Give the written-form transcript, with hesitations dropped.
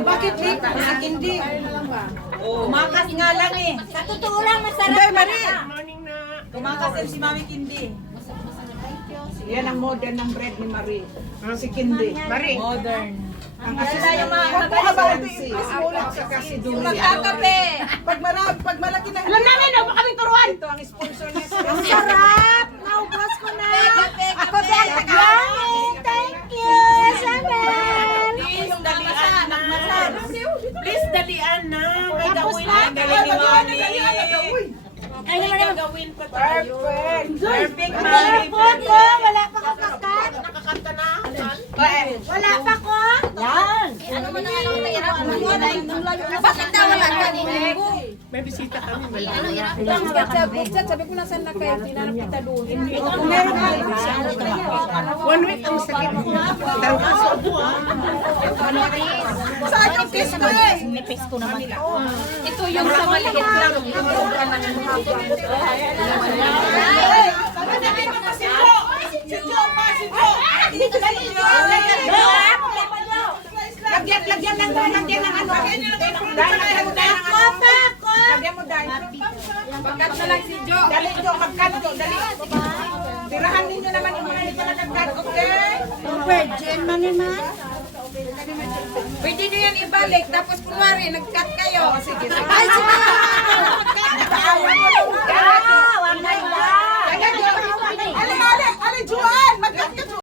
Bakit late? Hindi. Kumakas nga lang eh. Sa totoo lang, masarap. Hindi, Marie. Kumakas din si Mami Kindi. Yan ang modern ng bread ni Marie. Si Kindi. Modern. Ang yung mga Francis. Saka si Dunia. Magkakape. Pag malaki na. Alam namin, huwag pa kaming turuan. Ito ang sponsor niya. Ang sarap! Naubos ko na! Ako din! Yummy! Thank you! Samuel! Yung dalian. Magmasal. Please, dalian na. May gawin na. na. Galing ni Mami. Ay, May naman naman. gagawin pa tayo. Perfect, Mami. Telepon ko! Wala pa ko kakat! Nakakanta na. Wala pa ko! Yan! Ano man ang alam ko? Bakit daw wala ka ni Linggo? May bisita kami. Sabi ko na saan na kayo. Tinanap kita doon. One week ang sakit ko. Tarkaso. Saan yung kiss ko eh? Nipis ko naman. Ito yung sa maliit lang. Lagyan ng ano. Lagyan mo dahil. Pagkat na lang si Jo. Dali Jo, magkat Jo. Dali. Tirahan ninyo naman yung mga nito na nagkat. Okay? Virgin man naman. Pwede nyo yan ibalik. Tapos kunwari, nag-cut kayo. Sige, sige. Ay, sige! Wag na lang. Wag na lang! Ali, Jo, ay!